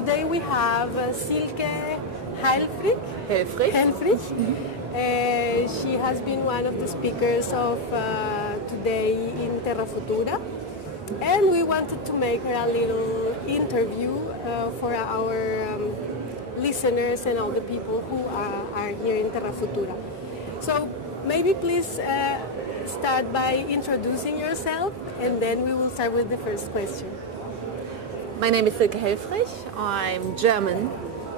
today we have Silke Helfrich. She has been one of the speakers of today in Terra Futura, and we wanted to make her a little interview for our listeners and all the people who are here in Terra Futura. So maybe please start by introducing yourself, and then we will start with the first question. My name is Silke Helfrich. I'm German.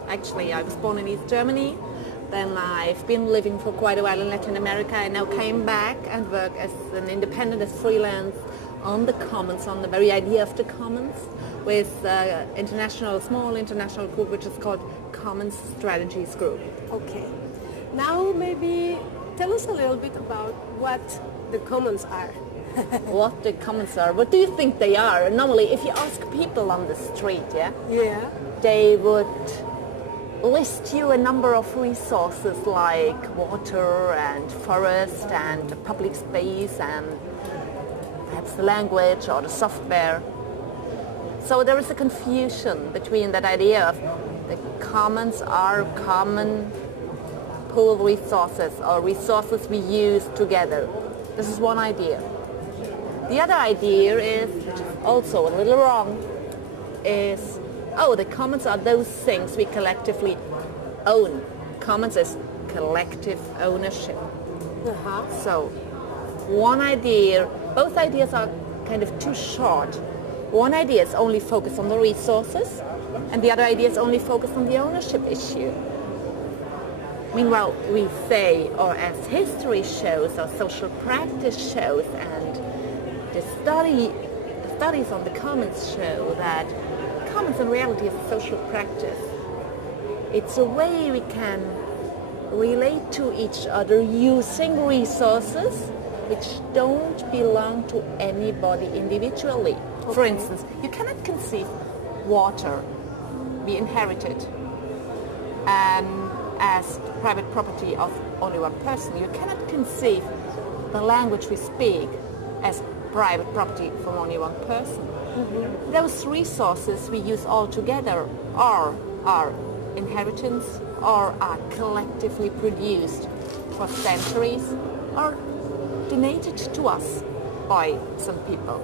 Actually, I was born in East Germany. Then I've been living for quite a while in Latin America. I now came back and work as an independent, as freelance on the commons, on the very idea of the commons, with small international group which is called Commons Strategies Group. Okay. Now maybe tell us a little bit about what the commons are. What the commons are? What do you think they are? Normally, if you ask people on the street, they would list you a number of resources like water and forest and public space and perhaps the language or the software. So there is a confusion between that idea of the commons are common pool resources or resources we use together. This is one idea. The other idea is, which is also a little wrong, is the commons are those things we collectively own. Commons is collective ownership. So one idea, both ideas are kind of too short. One idea is only focused on the resources, and the other idea is only focused on the ownership issue. Meanwhile, we say, or as history shows, or social practice shows, and the studies on the commons show that commons in reality is a social practice. It's a way we can relate to each other using resources which don't belong to anybody individually. Okay. For instance, you cannot conceive water, we inherit it, as private property of only one person. You cannot conceive the language we speak as private property from only one person. Mm-hmm. Those resources we use all together are our inheritance or are collectively produced for centuries or donated to us by some people.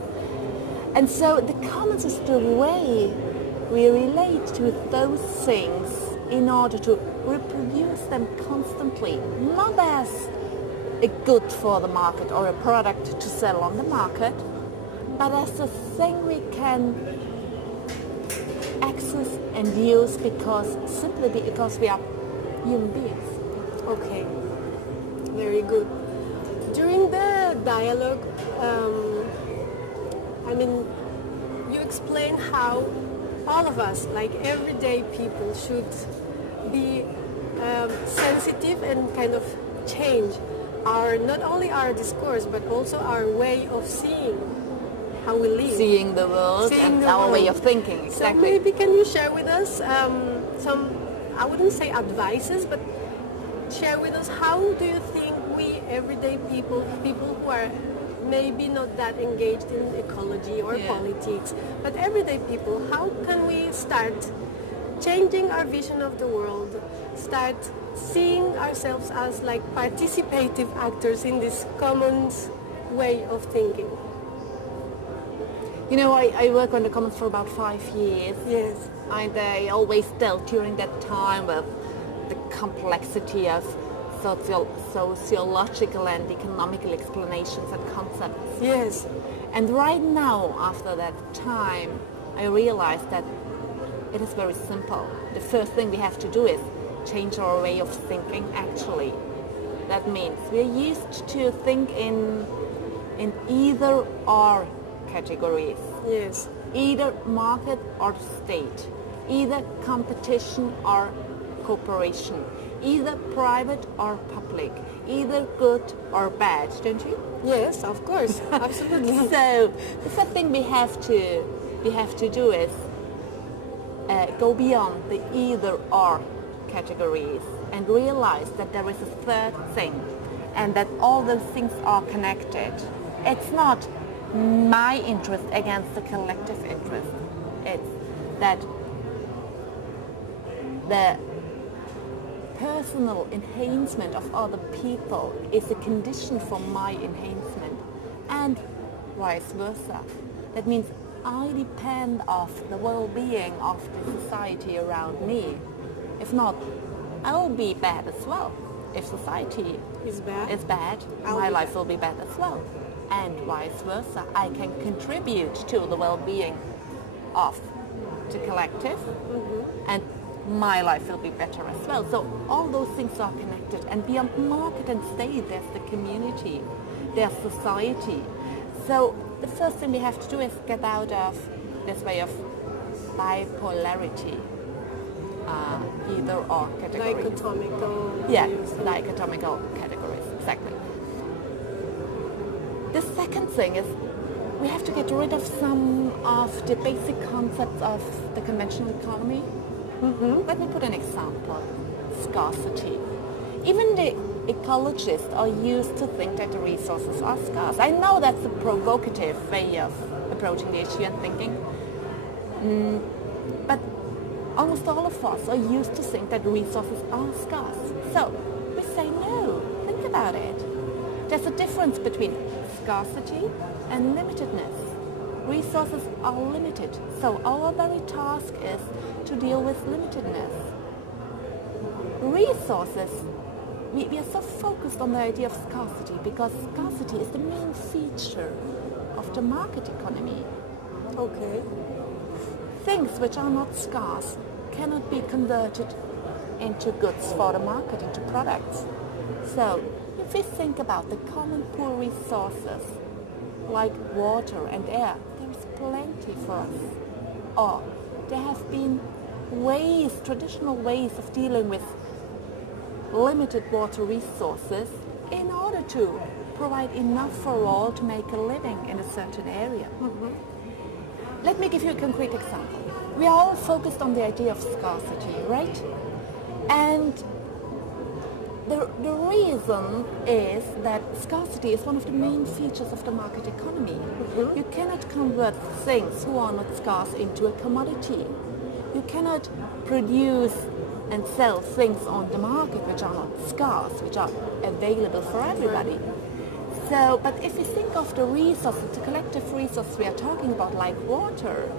And so the commons is the way we relate to those things in order to reproduce them constantly, not as a good for the market or a product to sell on the market, but as a thing we can access and use simply because we are human beings. Okay, very good. During the dialogue, you explain how all of us, like everyday people, should be sensitive and kind of change not only our discourse but also our way of seeing how we live. Seeing the world and our way of thinking, exactly. So maybe can you share with us some, I wouldn't say advices, but share with us how do you think we everyday people who are maybe not that engaged in ecology or politics, but everyday people, how can we start changing our vision of the world, start seeing ourselves as like participative actors in this commons way of thinking? You know, I work on the commons for about 5 years. Yes. I always dealt during that time with the complexity of sociological and economical explanations and concepts. Yes. And right now, after that time, I realized that it is very simple. The first thing we have to do is change our way of thinking, actually. That means we're used to think in either or categories. Yes. Either market or state, either competition or cooperation, either private or public, either good or bad, don't you? Yes, of course, absolutely. So the first thing we have to do is go beyond the either or categories and realize that there is a third thing and that all those things are connected. It's not my interest against the collective interest. It's that the personal enhancement of other people is a condition for my enhancement, and vice versa. That means I depend on the well-being of the society around me. If not, I'll be bad as well. If society is bad, my life will be bad as well. And vice versa. I can contribute to the well-being of the collective, and my life will be better as well. So all those things are connected. And beyond market and state, there's the community, there's society. So the first thing we have to do is get out of this way of bipolarity, either or categories. Dichotomical. Yeah, dichotomical categories, exactly. The second thing is we have to get rid of some of the basic concepts of the conventional economy. Let me put an example. Scarcity. Even the ecologists are used to think that the resources are scarce. I know that's a provocative way of approaching the issue and thinking, but almost all of us are used to think that resources are scarce. So we say no. Think about it. There's a difference between scarcity and limitedness. Resources are limited, so our very task is to deal with limitedness. Resources, we are so focused on the idea of scarcity because scarcity is the main feature of the market economy. Okay. Things which are not scarce cannot be converted into goods for the market, into products. So if we think about the common pool resources like water and air, there is plenty for us. Or there have been ways, traditional ways of dealing with limited water resources in order to provide enough for all to make a living in a certain area. Let me give you a concrete example. We are all focused on the idea of scarcity, right? And the reason is that scarcity is one of the main features of the market economy. You cannot convert things who are not scarce into a commodity. You cannot produce and sell things on the market which are not scarce, which are available for everybody. So, but if we think of the resources, the collective resources we are talking about, like water,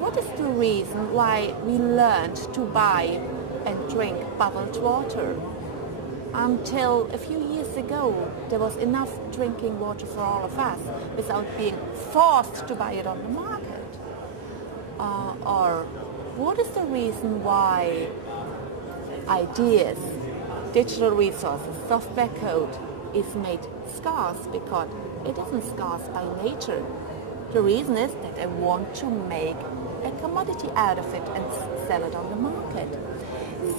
what is the reason why we learned to buy and drink bottled water? Until a few years ago, there was enough drinking water for all of us without being forced to buy it on the market. Or what is the reason why ideas, digital resources, software code is made scarce? Because it isn't scarce by nature. The reason is that they want to make a commodity out of it and sell it on the market.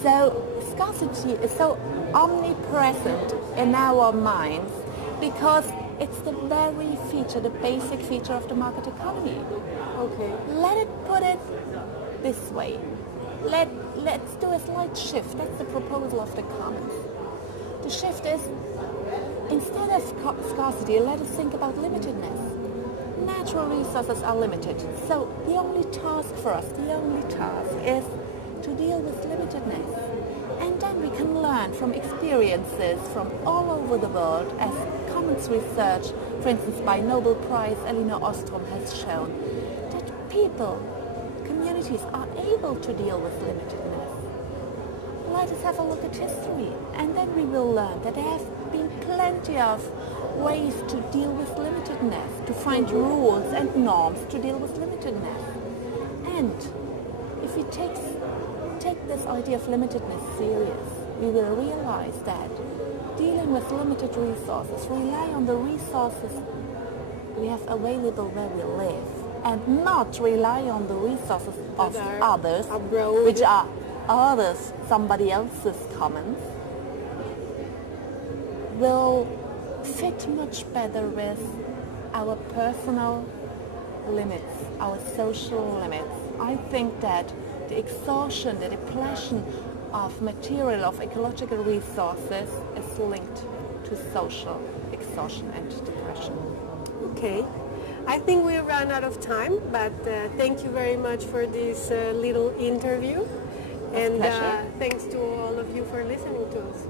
So scarcity is so omnipresent in our minds because it's the very feature, the basic feature of the market economy. Okay. Let it put it this way. Let's do a slight shift. That's the proposal of the Commons. The shift is, instead of scarcity, let us think about limitedness. Natural resources are limited. So the only task for us, is to deal with limitedness. And then we can learn from experiences from all over the world, as Commons research, for instance by Nobel Prize Elinor Ostrom, has shown, that people, communities are able to deal with limitedness. Let us have a look at history, and then we will learn that there have been plenty of ways to deal with limitedness, to find rules and norms to deal with limitedness. And if we take this idea of limitedness serious, we will realize that dealing with limited resources, rely on the resources we have available where we live, and not rely on the resources of others, which are others, somebody else's commons, will fit much better with our personal limits, our social limits. I think that the exhaustion, the depletion of material, of ecological resources is linked to social exhaustion and depression. Okay. I think we ran out of time, but thank you very much for this little interview. And thanks to all of you for listening to us.